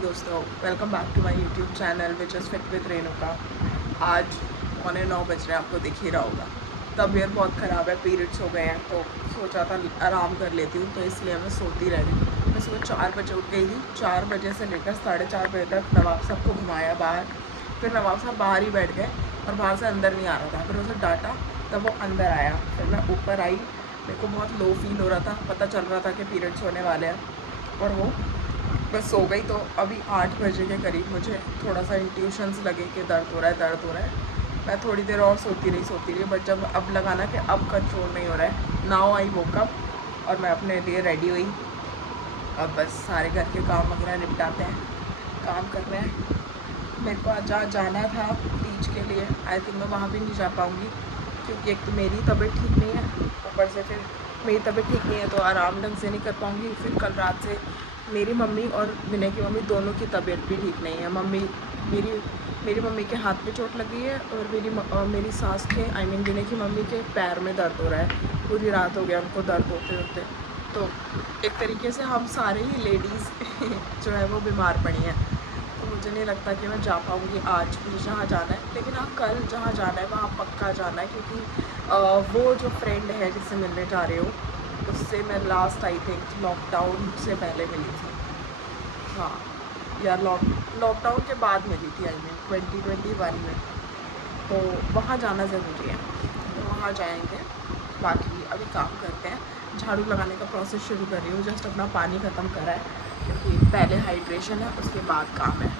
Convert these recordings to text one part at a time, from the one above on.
दोस्तों, welcome back to my YouTube channel which is fit with Renuka. आज 9:15 बज रहे हैं, आपको दिख ही रहा होगा। तबीयत बहुत ख़राब है, पीरियड्स हो गए हैं तो सोचा था आराम कर लेती हूँ, तो इसलिए मैं सोती रह गई। मैं सुबह 4 बजे उठ गई थी। 4 बजे से लेकर 4:30 बजे तक नवाब साहब को घुमाया बाहर। फिर नवाब साहब बाहर ही बैठ गए और बाहर से अंदर नहीं आ रहा था। फिर उसे डांटा, तब वो अंदर आया। फिर मैं ऊपर आई, मेरे को बहुत लो फील हो रहा था। पता चल रहा था कि पीरियड्स होने वाले हैं और वो बस सो गई। तो अभी 8 बजे के करीब मुझे थोड़ा सा इंट्यूशंस लगे कि दर्द हो रहा है। मैं थोड़ी देर और सोती रही, बट जब अब लगा ना कि अब कंट्रोल नहीं हो रहा है, नाउ आई वोक अप और मैं अपने लिए रेडी हुई। अब बस सारे घर के काम वगैरह निपटाते हैं, काम कर रहे हैं। मेरे को आज जहाँ जाना था टीच के लिए, आई थिंक मैं वहाँ भी नहीं जा पाऊँगी, क्योंकि एक तो मेरी तबीयत ठीक नहीं है, ऊपर से फिर मेरी तबीयत ठीक नहीं है तो आराम ढंग से नहीं कर पाऊँगी। फिर कल रात से मेरी मम्मी और विनय की मम्मी दोनों की तबीयत भी ठीक नहीं है। मेरी मम्मी के हाथ पे चोट लगी है और मेरी सास के विनय की मम्मी के पैर में दर्द हो रहा है। पूरी रात हो गया उनको दर्द होते होते। तो एक तरीके से हम सारे ही लेडीज़ जो है वो बीमार पड़ी हैं। तो मुझे नहीं लगता कि मैं जा पाऊँगी आज मुझे जहाँ जाना है। लेकिन हाँ, कल जहाँ जाना है वहाँ पक्का जाना है, क्योंकि वो जो फ्रेंड है जिससे मिलने जा रहे हो, उससे मैं लास्ट आई थिंक लॉकडाउन से पहले मिली थी। हाँ, या लॉकडाउन के बाद मिली थी, 2021 में। तो वहाँ जाना ज़रूरी है, तो वहाँ जाएंगे। बाकी अभी काम करते हैं, झाड़ू लगाने का प्रोसेस शुरू कर रही हूँ। जस्ट अपना पानी ख़त्म करा है, क्योंकि पहले हाइड्रेशन है, उसके बाद काम है।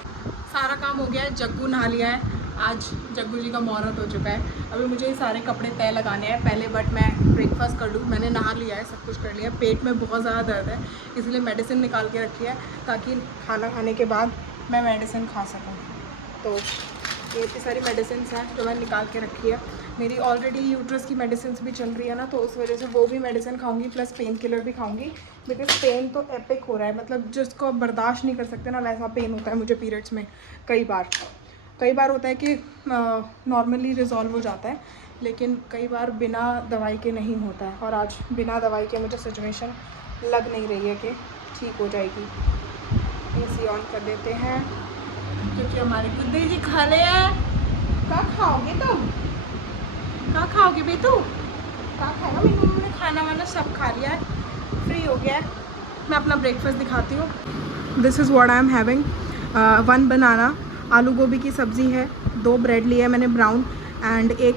सारा काम हो गया है, जग्गू नहा लिया है। आज जग्गू जी का मुहूर्त हो चुका है। अभी मुझे ये सारे कपड़े तय लगाने हैं पहले, बट मैं ब्रेकफास्ट कर लूँ। मैंने नहा लिया है, सब कुछ कर लिया है। पेट में बहुत ज़्यादा दर्द है, इसलिए मेडिसिन निकाल के रखी है, ताकि खाना खाने के बाद मैं मेडिसिन खा सकूँ। तो ये इतनी सारी मेडिसिन हैं जो मैंने निकाल के रखी है। मेरी ऑलरेडी यूट्रस की मेडिसिन भी चल रही है ना, तो उस वजह से वो भी मेडिसिन खाऊंगी, प्लस पेन किलर भी खाऊंगी। बिकॉज पेन तो एपिक हो रहा है, मतलब जिसको आप बर्दाश्त नहीं कर सकते ना, वैसा पेन होता है मुझे पीरियड्स में। कई बार होता है कि नॉर्मली रिजॉल्व हो जाता है, लेकिन कई बार बिना दवाई के नहीं होता है। और आज बिना दवाई के मुझे सिचुएशन लग नहीं रही है कि ठीक हो जाएगी। AC ऑन कर देते हैं, क्योंकि हमारे गुड्डे जी खा ले हैं। क्या खाओगे तुम? क्या खाओगे बेटू? क्या खाएगा? मेरी मम्मी ने खाना वाना सब खा लिया है, फ्री हो गया है। मैं अपना ब्रेकफास्ट दिखाती हूँ। This is what I am having. 1 बनाना, आलू गोभी की सब्ज़ी है, 2 ब्रेड लिया है मैंने ब्राउन, एंड एक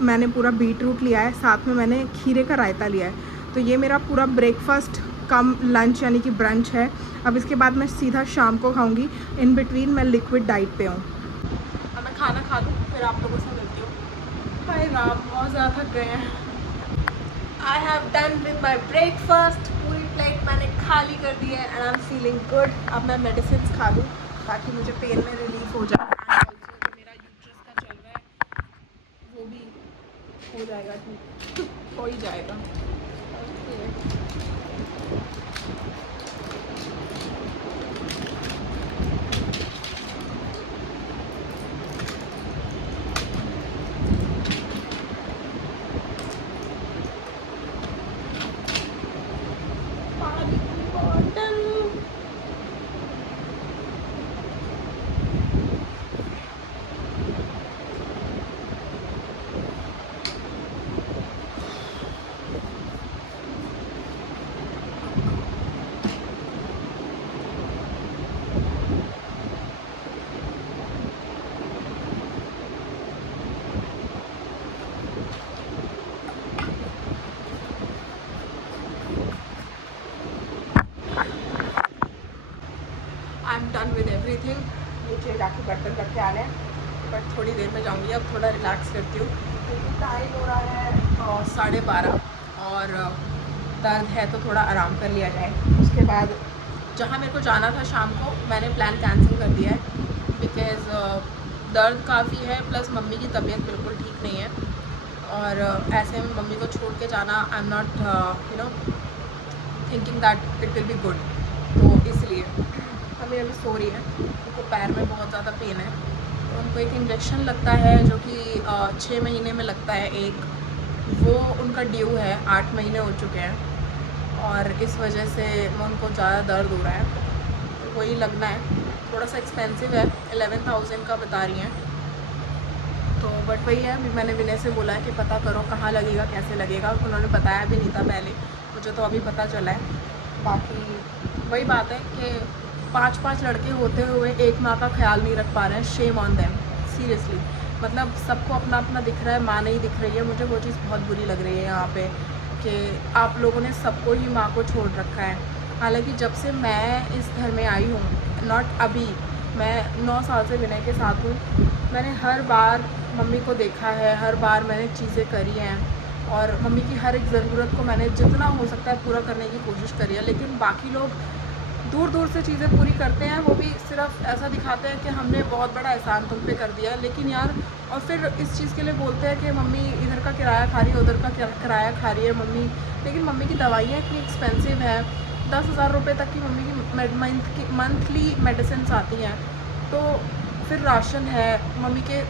मैंने पूरा बीट रूट लिया है, साथ में मैंने खीरे का रायता लिया है। तो ये मेरा पूरा ब्रेकफास्ट कम लंच यानी कि ब्रंच है। अब इसके बाद मैं सीधा शाम को खाऊंगी। इन बिटवीन मैं लिक्विड डाइट पे हूँ। अब मैं खाना खा लूँ, फिर आप लोगों से मिलती हूँ। हाय राम, बहुत ज़्यादा थक गए हैं। I have done with my breakfast. पूरी प्लेट मैंने खाली कर दी है and I am feeling good. अब मैं मेडिसिन खा लूँ ताकि मुझे पेन में रिलीफ हो जाए। एंड ऑल्सो जो मेरा यूट्रस का चल रहा है वो भी हो जाएगा, ठीक हो ही जाएगा। पानी की bottle. I am done with everything. नीचे जाके बर्तन रख के आने हैं, बट थोड़ी देर में जाऊंगी। अब थोड़ा रिलैक्स करती हूँ, क्योंकि टाइम हो रहा है 12:30 और दर्द है तो थोड़ा आराम कर लिया जाए। उसके बाद जहाँ मेरे को जाना था शाम को, मैंने प्लान कैंसिल कर दिया है, बिकॉज़ दर्द काफ़ी है, प्लस मम्मी की तबीयत बिल्कुल ठीक नहीं है। और ऐसे में मम्मी को छोड़ के जाना, I am not thinking that it will be good. तो इसलिए मम्मी अभी सो रही है, उनको पैर में बहुत ज़्यादा पेन है। तो उनको एक इंजेक्शन लगता है जो कि 6 महीने में लगता है एक, वो उनका ड्यू है। 8 महीने हो चुके हैं और इस वजह से उनको ज़्यादा दर्द हो रहा है, तो वही लगना है। थोड़ा सा एक्सपेंसिव है, 11,000 का बता रही हैं। तो बट वही है, अभी मैंने विनय से बोला है कि पता करो कहाँ लगेगा, कैसे लगेगा। उन्होंने बताया भी नहीं था पहले, मुझे तो अभी पता चला है। बाकी वही बात है कि 5-5 लड़के होते हुए एक माँ का ख्याल नहीं रख पा रहे हैं। Shame on them, seriously. मतलब सबको अपना अपना दिख रहा है, माँ नहीं दिख रही है। मुझे वो चीज़ बहुत बुरी लग रही है यहाँ पे कि आप लोगों ने सबको ही माँ को छोड़ रखा है। हालांकि जब से मैं इस घर में आई हूँ, नॉट अभी, मैं 9 साल से विनय के साथ हूँ, मैंने हर बार मम्मी को देखा है, हर बार मैंने चीज़ें करी हैं और मम्मी की हर एक ज़रूरत को मैंने जितना हो सकता है पूरा करने की कोशिश करी है। लेकिन बाकी लोग दूर दूर से चीज़ें पूरी करते हैं, वो भी सिर्फ ऐसा दिखाते हैं कि हमने बहुत बड़ा एहसान तुम पे कर दिया है। लेकिन यार, और फिर इस चीज़ के लिए बोलते हैं कि मम्मी इधर का किराया खा रही है, उधर का किराया खा रही है मम्मी। लेकिन मम्मी की दवाइयाँ इतनी एक्सपेंसिव है, 10,000 रुपये तक की मम्मी की मंथली मेडिसिन आती हैं। तो फिर राशन है, मम्मी के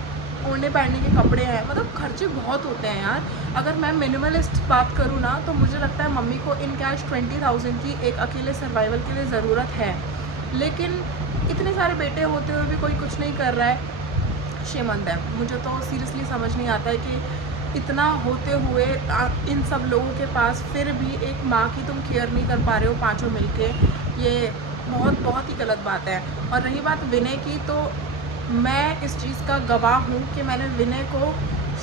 ओढ़ने पहनने के कपड़े हैं, मतलब खर्चे बहुत होते हैं यार। अगर मैं मिनिमलिस्ट बात करूँ ना, तो मुझे लगता है मम्मी को इन कैश 20,000 की एक अकेले सर्वाइवल के लिए ज़रूरत है। लेकिन इतने सारे बेटे होते हुए भी कोई कुछ नहीं कर रहा है। Shame on them. मुझे तो सीरियसली समझ नहीं आता है कि इतना होते हुए इन सब लोगों के पास फिर भी एक माँ की तुम केयर नहीं कर पा रहे हो पाँचों मिलके। ये बहुत बहुत ही गलत बात है। और रही बात विनय की, तो मैं इस चीज़ का गवाह हूँ कि मैंने विनय को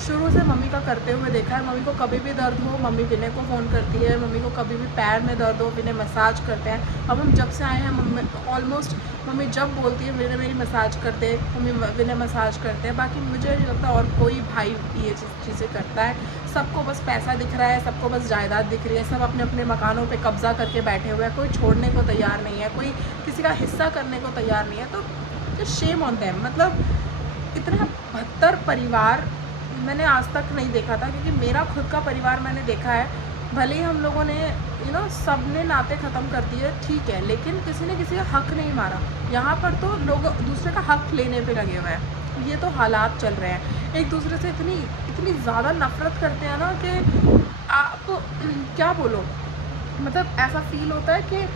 शुरू से मम्मी का करते हुए देखा है। मम्मी को कभी भी दर्द हो, मम्मी विनय को फ़ोन करती है। मम्मी को कभी भी पैर में दर्द हो, विनय मसाज करते हैं। अब हम जब से आए हैं, मम्मी ऑलमोस्ट मम्मी जब बोलती है विनय मेरी मसाज करते, मम्मी विनय मसाज करते हैं। बाकी मुझे नहीं लगता और कोई भाई ये चीज़ें करता है। सबको बस पैसा दिख रहा है, सबको बस जायदाद दिख रही है, सब अपने अपने मकानों पे कब्ज़ा करके बैठे हुए हैं। कोई छोड़ने को तैयार नहीं है, कोई किसी का हिस्सा करने को तैयार नहीं है। तो शेम ऑन देम। मतलब इतना बदतर परिवार मैंने आज तक नहीं देखा था, क्योंकि मेरा खुद का परिवार मैंने देखा है। भले ही हम लोगों ने सब ने नाते ख़त्म कर दिए, ठीक है, लेकिन किसी ने किसी का हक नहीं मारा। यहाँ पर तो लोग दूसरे का हक लेने पे लगे हुए हैं। ये तो हालात चल रहे हैं। एक दूसरे से इतनी इतनी ज़्यादा नफ़रत करते हैं ना कि आप क्या बोलो। मतलब ऐसा फील होता है कि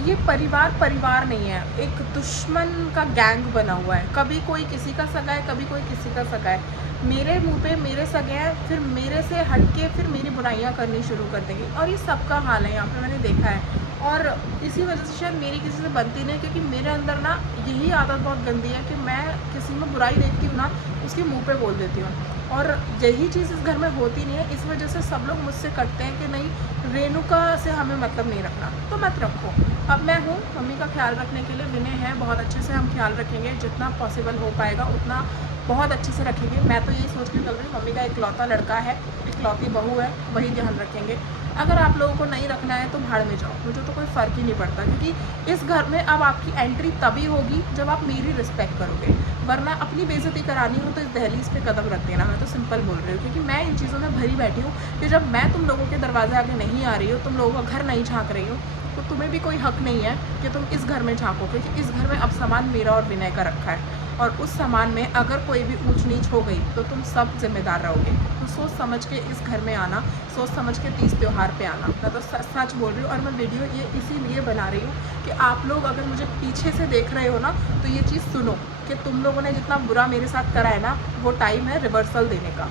ये परिवार नहीं है, एक दुश्मन का गैंग बना हुआ है। कभी कोई किसी का सगा है, कभी कोई किसी का सगा है। मेरे मुंह पे मेरे सगे हैं, फिर मेरे से हट के फिर मेरी बुराइयां करनी शुरू कर देंगे। और ये सबका हाल है यहाँ पे, मैंने देखा है। और इसी वजह से शायद मेरी किसी से बनती नहीं, क्योंकि मेरे अंदर ना यही आदत बहुत गंदी है कि मैं किसी में बुराई देखती हूँ ना, उसके मुँह पे बोल देती हूँ। और यही चीज़ इस घर में होती नहीं है। इस वजह से सब लोग मुझसे कटते हैं कि नहीं, रेणुका से हमें मतलब नहीं रखना, तो मत रखो। अब मैं हूँ मम्मी का ख्याल रखने के लिए, विनय है, बहुत अच्छे से हम ख्याल रखेंगे, जितना पॉसिबल हो पाएगा उतना बहुत अच्छे से रखेंगे। मैं तो यही सोच के चल रही हूँ, मम्मी का इकलौता लड़का है, इकलौती बहू है, वही ध्यान रखेंगे। अगर आप लोगों को नहीं रखना है तो भाड़ में जाओ, मुझे तो कोई फ़र्क ही नहीं पड़ता। क्योंकि इस घर में अब आपकी एंट्री तभी होगी जब आप मेरी रिस्पेक्ट करोगे, वरना अपनी बेइज्जती करानी हो तो इस दहलीज पे कदम रख देना। मैं तो सिंपल बोल रही हूँ, क्योंकि मैं इन चीज़ों में भरी बैठी हूँ कि जब मैं तुम लोगों के दरवाजे आगे नहीं आ रही हूँ, तुम लोगों का घर नहीं झाँक रही हूँ, तो तुम्हें भी कोई हक नहीं है कि तुम इस घर में झाँको। क्योंकि इस घर में अब सामान मेरा और विनय का रखा है, और उस सामान में अगर कोई भी ऊंच नीच हो गई तो तुम सब जिम्मेदार रहोगे। तो सोच समझ के इस घर में आना, सोच समझ के 30 त्यौहार पे आना। मैं तो सच बोल रही हूँ। और मैं वीडियो ये इसीलिए बना रही हूँ कि आप लोग अगर मुझे पीछे से देख रहे हो ना, तो ये चीज़ सुनो कि तुम लोगों ने जितना बुरा मेरे साथ करा है ना, वो टाइम है रिवर्सल देने का,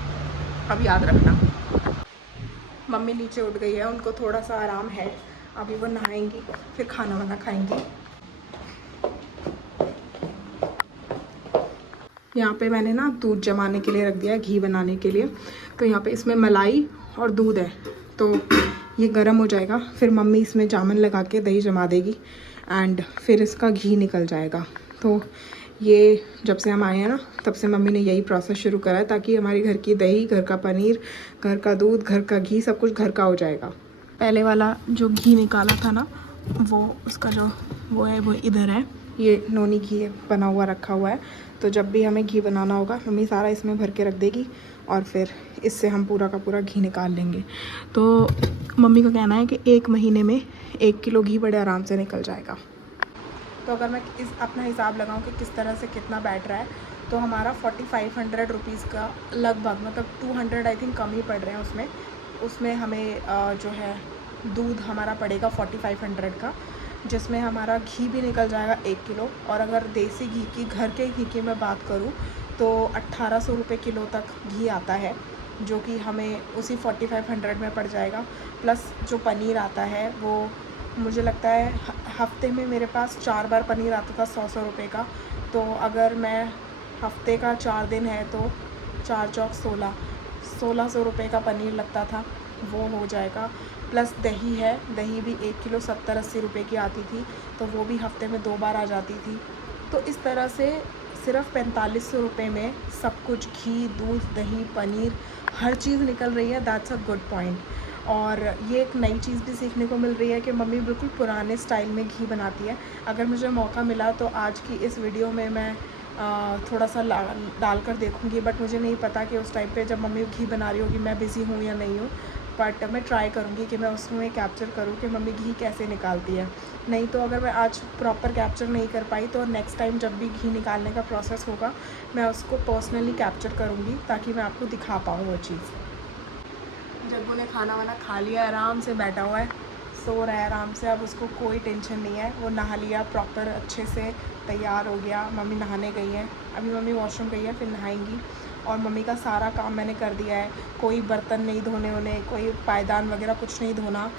अब याद रखना। मम्मी नीचे उठ गई है, उनको थोड़ा सा आराम है, अभी वो नहाएंगी, फिर खाना वाना खाएंगी। यहाँ पे मैंने ना दूध जमाने के लिए रख दिया है, घी बनाने के लिए। तो यहाँ पे इसमें मलाई और दूध है, तो ये गर्म हो जाएगा। फिर मम्मी इसमें जामुन लगा के दही जमा देगी एंड फिर इसका घी निकल जाएगा। तो ये जब से हम आए हैं ना, तब से मम्मी ने यही प्रोसेस शुरू करा है, ताकि हमारे घर की दही, घर का पनीर, घर का दूध, घर का घी, सब कुछ घर का हो जाएगा। पहले वाला जो घी निकाला था ना, वो उसका जो वो है वो इधर है, ये नोनी घी बना हुआ रखा हुआ है। तो जब भी हमें घी बनाना होगा, मम्मी सारा इसमें भर के रख देगी और फिर इससे हम पूरा का पूरा घी निकाल लेंगे। तो मम्मी का कहना है कि 1 महीने में 1 किलो घी बड़े आराम से निकल जाएगा। तो अगर मैं अपना हिसाब लगाऊं कि किस तरह से कितना बैठ रहा है, तो हमारा 4500 रुपीज़ का लगभग, मतलब 200 आई थिंक कम ही पड़ रहे हैं उसमें हमें जो है दूध हमारा पड़ेगा 4500 का जिसमें हमारा घी भी निकल जाएगा 1 किलो। और अगर देसी घी की, घर के घी की मैं बात करूँ तो 1800 रुपये किलो तक घी आता है, जो कि हमें उसी 4500 में पड़ जाएगा। प्लस जो पनीर आता है वो मुझे लगता है हफ्ते में मेरे पास 4 बार पनीर आता था 100 रुपये का। तो अगर मैं हफ्ते का 4 दिन है तो 4 चौक 1600 रुपये का पनीर लगता था, वो हो जाएगा। प्लस दही है, दही भी 1 किलो 70-80 रुपये की आती थी, तो वो भी हफ्ते में 2 बार आ जाती थी। तो इस तरह से सिर्फ 4500 रुपये में सब कुछ, घी, दूध, दही, पनीर, हर चीज़ निकल रही है। That's a good point. और ये एक नई चीज़ भी सीखने को मिल रही है कि मम्मी बिल्कुल पुराने स्टाइल में घी बनाती है। अगर मुझे मौका मिला तो आज की इस वीडियो में मैं थोड़ा सा डाल कर देखूँगी, बट मुझे नहीं पता कि उस टाइम पे जब मम्मी घी बना रही होगी मैं बिज़ी हूँ या नहीं हूँ। बट मैं ट्राई करूँगी कि मैं उसमें कैप्चर करूँ कि मम्मी घी कैसे निकालती है। नहीं तो अगर मैं आज प्रॉपर कैप्चर नहीं कर पाई तो नेक्स्ट टाइम जब भी घी निकालने का प्रोसेस होगा मैं उसको पर्सनली कैप्चर करूँगी, ताकि मैं आपको दिखा पाऊँ वो चीज़। जग्गू ने खाना वाना खा लिया, आराम से बैठा हुआ है, सो रहा है आराम से। अब उसको कोई टेंशन नहीं है, वो नहा लिया प्रॉपर, अच्छे से तैयार हो गया। मम्मी नहाने गई हैं, अभी मम्मी वॉशरूम गई है, फिर नहाएंगी। और मम्मी का सारा काम मैंने कर दिया है, कोई बर्तन नहीं धोने होने, कोई पायदान वगैरह कुछ नहीं धोना।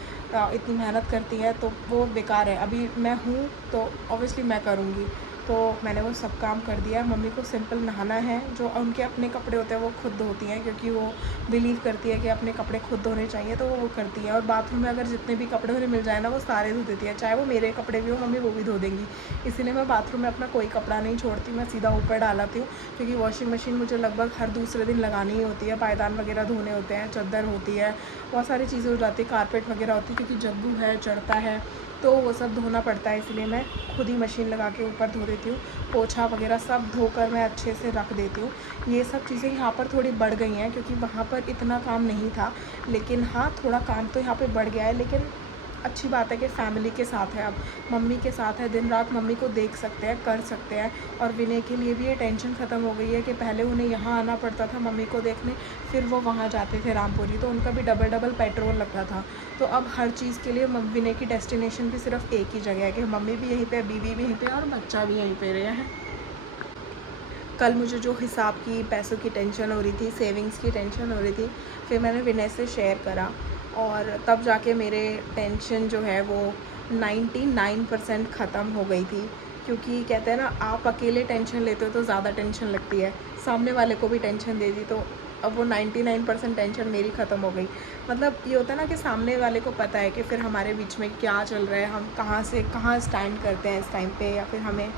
इतनी मेहनत करती है तो वो बेकार है। अभी मैं हूँ तो ऑब्वियसली मैं करूँगी, तो मैंने वो सब काम कर दिया। मम्मी को सिंपल नहाना है, जो उनके अपने कपड़े होते हैं वो खुद धोती हैं, क्योंकि वो बिलीव करती है कि अपने कपड़े खुद धोने चाहिए, तो वो करती है। और बाथरूम में अगर जितने भी कपड़े उन्हें मिल जाए ना, वो सारे धो देती है, चाहे वो मेरे कपड़े भी हो, मम्मी वो भी धो देंगी। इसीलिए मैं बाथरूम में अपना कोई कपड़ा नहीं छोड़ती, मैं सीधा ऊपर डालाती हूँ, क्योंकि वॉशिंग मशीन मुझे लगभग हर दूसरे दिन लगानी ही होती है। पायदान वगैरह धोने होते हैं, चादर होती है, बहुत सारी चीज़ें हो जाती है, कारपेट वगैरह होती है, क्योंकि जग्गू है, चढ़ता है, तो वो सब धोना पड़ता है। इसलिए मैं खुद ही मशीन लगा के ऊपर धो देती हूँ। पोछा वगैरह सब धोकर मैं अच्छे से रख देती हूँ। ये सब चीज़ें यहाँ पर थोड़ी बढ़ गई हैं, क्योंकि वहाँ पर इतना काम नहीं था, लेकिन हाँ थोड़ा काम तो यहाँ पे बढ़ गया है। लेकिन अच्छी बात है कि फ़ैमिली के साथ है, अब मम्मी के साथ है, दिन रात मम्मी को देख सकते हैं, कर सकते हैं। और विनय के लिए भी ये टेंशन ख़त्म हो गई है कि पहले उन्हें यहाँ आना पड़ता था मम्मी को देखने, फिर वो वहाँ जाते थे रामपुरी, तो उनका भी डबल पेट्रोल लगता था। तो अब हर चीज़ के लिए विनय की डेस्टिनेशन भी सिर्फ एक ही जगह है कि मम्मी भी यहीं पर, बीवी भी यहीं पर और बच्चा भी यहीं पर रहे हैं। कल मुझे जो हिसाब की, पैसों की टेंशन हो रही थी, सेविंग्स की टेंशन हो रही थी, फिर मैंने विनय से शेयर करा, और तब जाके मेरे टेंशन जो है वो 99% ख़त्म हो गई थी। क्योंकि कहते हैं ना, आप अकेले टेंशन लेते हो तो ज़्यादा टेंशन लगती है, सामने वाले को भी टेंशन दे दी, तो अब वो 99% टेंशन मेरी ख़त्म हो गई। मतलब ये होता है ना कि सामने वाले को पता है कि फिर हमारे बीच में क्या चल रहा है, हम कहाँ से कहाँ स्टैंड करते हैं इस टाइम पे, या फिर हमें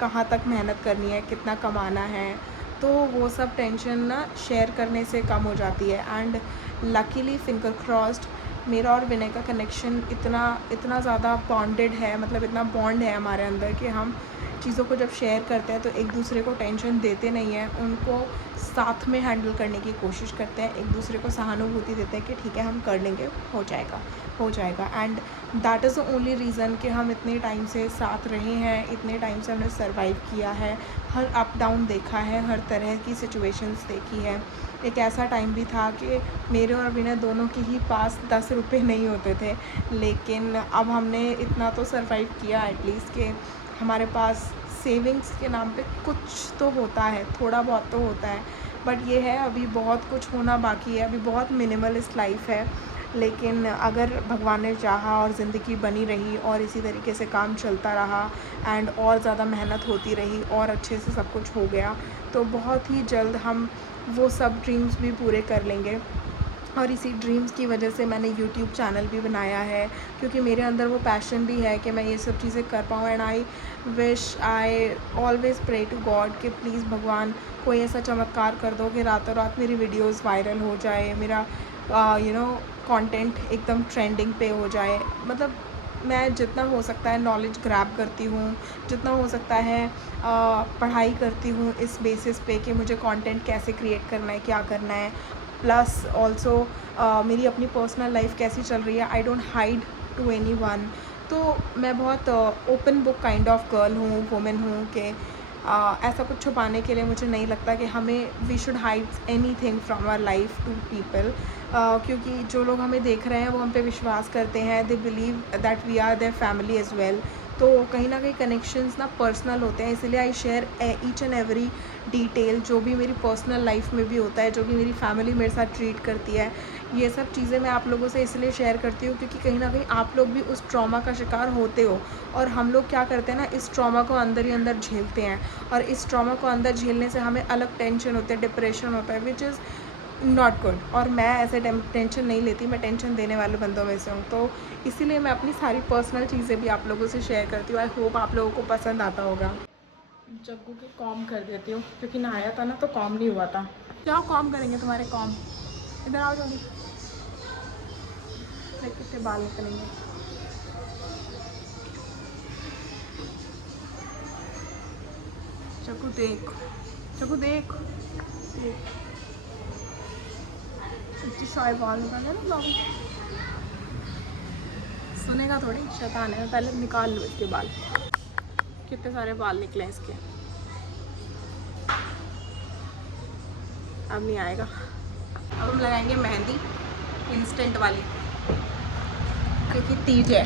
कहाँ तक मेहनत करनी है, कितना कमाना है, तो वो सब टेंशन ना शेयर करने से कम हो जाती है। एंड लकीली, फिंगर क्रॉस्ड, मेरा और विनय का कनेक्शन इतना ज़्यादा बॉन्डेड है, मतलब इतना बॉन्ड है हमारे अंदर कि हम चीज़ों को जब शेयर करते हैं तो एक दूसरे को टेंशन देते नहीं हैं, उनको साथ में हैंडल करने की कोशिश करते हैं, एक दूसरे को सहानुभूति देते हैं कि ठीक है हम कर लेंगे, हो जाएगा। And that is the only reason कि हम इतने टाइम से साथ रहे हैं, इतने टाइम से हमने सर्वाइव किया है, हर अप डाउन देखा है, हर तरह की सिचुएशंस देखी है। एक ऐसा टाइम भी था कि मेरे और विनय दोनों के ही पास 10 रुपये नहीं होते थे, लेकिन अब हमने इतना तो सर्वाइव किया एटलीस्ट कि हमारे पास सेविंग्स के नाम पे कुछ तो होता है, थोड़ा बहुत तो होता है। बट ये है, अभी बहुत कुछ होना बाकी है, अभी बहुत मिनिमलिस्ट लाइफ है। लेकिन अगर भगवान ने चाहा और ज़िंदगी बनी रही और इसी तरीके से काम चलता रहा एंड और ज़्यादा मेहनत होती रही और अच्छे से सब कुछ हो गया, तो बहुत ही जल्द हम वो सब ड्रीम्स भी पूरे कर लेंगे। और इसी ड्रीम्स की वजह से मैंने यूट्यूब चैनल भी बनाया है, क्योंकि मेरे अंदर वो पैशन भी है कि मैं ये सब चीज़ें कर पाऊँ। And I always pray to God कि प्लीज़ भगवान कोई ऐसा चमत्कार कर दो कि रातों रात मेरी वीडियोस वायरल हो जाए, मेरा कंटेंट एकदम ट्रेंडिंग पे हो जाए। मतलब मैं जितना हो सकता है नॉलेज ग्रैब करती हूँ, जितना हो सकता है पढ़ाई करती हूँ इस बेसिस पे कि मुझे कंटेंट कैसे क्रिएट करना है, क्या करना है। प्लस ऑल्सो मेरी अपनी पर्सनल लाइफ कैसी चल रही है, I don't hide to anyone. तो मैं बहुत open book kind of girl हूँ, वुमेन हूँ कि ऐसा कुछ छुपाने के लिए मुझे नहीं लगता कि हमें we should hide anything from our life to people, क्योंकि जो लोग हमें देख रहे हैं वो हम पे विश्वास करते हैं, they believe that we are their family as well. तो कहीं ना कहीं कनेक्शंस ना पर्सनल होते हैं, इसलिए I share each and every detail जो भी मेरी पर्सनल लाइफ में भी होता है, जो कि मेरी फैमिली मेरे साथ ट्रीट करती है। ये सब चीज़ें मैं आप लोगों से इसलिए शेयर करती हूँ क्योंकि कहीं ना कहीं आप लोग भी उस ट्रॉमा का शिकार होते हो, और हम लोग क्या करते हैं ना, इस ट्रॉमा को अंदर ही अंदर झेलते हैं, और इस ट्रॉमा को अंदर झेलने से हमें अलग टेंशन होते हैं, डिप्रेशन होता है, विच इज़ नॉट गुड। और मैं ऐसे टेंशन नहीं लेती, मैं टेंशन देने वाले बंदों में से हूँ, तो इसीलिए मैं अपनी सारी पर्सनल चीज़ें भी आप लोगों से शेयर करती हूँ। आई होप आप लोगों को पसंद आता होगा। जग्गू के कॉम कर देती हूँ क्योंकि नहाया था ना तो कॉम नहीं हुआ था। क्या कॉम करेंगे तुम्हारे कॉम, इधर आओ जल्दी, कितने बाल निकलेंगे। जग्गू देख, जग्गू देख, इतनी शाही बाल निकाले ना बाबू, सुनेगा थोड़ी, शैतान है। पहले निकाल लो इसके बाल, कितने सारे बाल निकले इसके, अब नहीं आएगा। अब हम लगाएंगे मेहंदी इंस्टेंट वाली क्योंकि तीज है।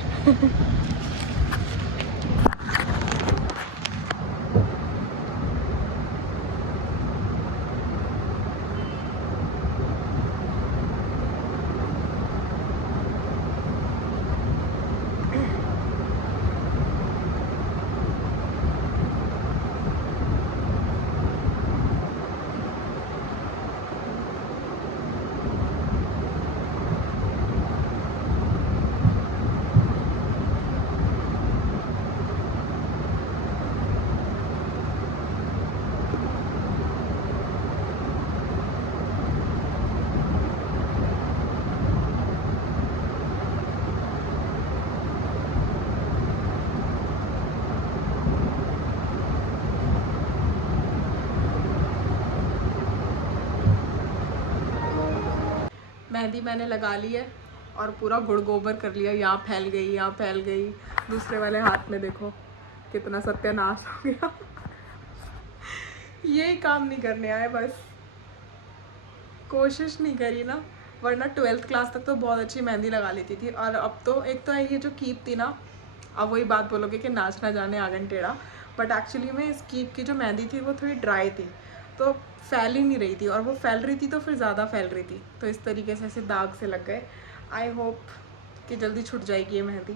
मेहंदी मैंने लगा ली है और पूरा गुड़ गोबर कर लिया, यहाँ फैल गई, यहाँ फैल गई, दूसरे वाले हाथ में देखो कितना सत्यानाश हो गया। ये काम नहीं करने आए, बस कोशिश नहीं करी ना, वरना 12th क्लास तक तो बहुत अच्छी मेहंदी लगा लेती थी। और अब तो एक तो ये जो कीप थी ना, अब वही बात बोलोगे कि नाच ना जाने आंगन टेढ़ा, बट एक्चुअली में इस कीप की जो मेहंदी थी वो थोड़ी ड्राई थी, तो फैल ही नहीं रही थी, और वो फैल रही थी तो फिर ज़्यादा फैल रही थी, तो इस तरीके से ऐसे दाग से लग गए। आई होप कि जल्दी छूट जाएगी ये मेहंदी,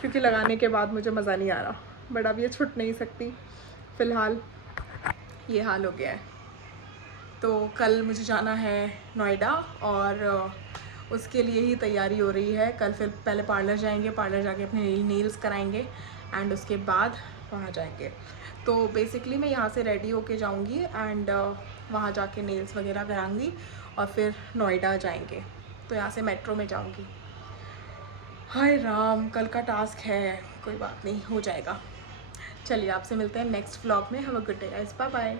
क्योंकि लगाने के बाद मुझे मज़ा नहीं आ रहा, बट अब ये छूट नहीं सकती, फ़िलहाल ये हाल हो गया है। तो कल मुझे जाना है नोएडा, और उसके लिए ही तैयारी हो रही है। कल फिर पहले पार्लर जाएंगे, पार्लर जाके अपने नेल्स कराएंगे, एंड उसके बाद वहाँ जाएंगे। तो बेसिकली मैं यहाँ से रेडी होके जाऊँगी, एंड वहाँ जाके नेल्स वगैरह कराऊँगी, और फिर नोएडा जाएंगे। तो यहाँ से मेट्रो में जाऊँगी। हाय राम, कल का टास्क है, कोई बात नहीं, हो जाएगा। चलिए आपसे मिलते हैं नेक्स्ट व्लॉग में। Have a good day guys, bye bye.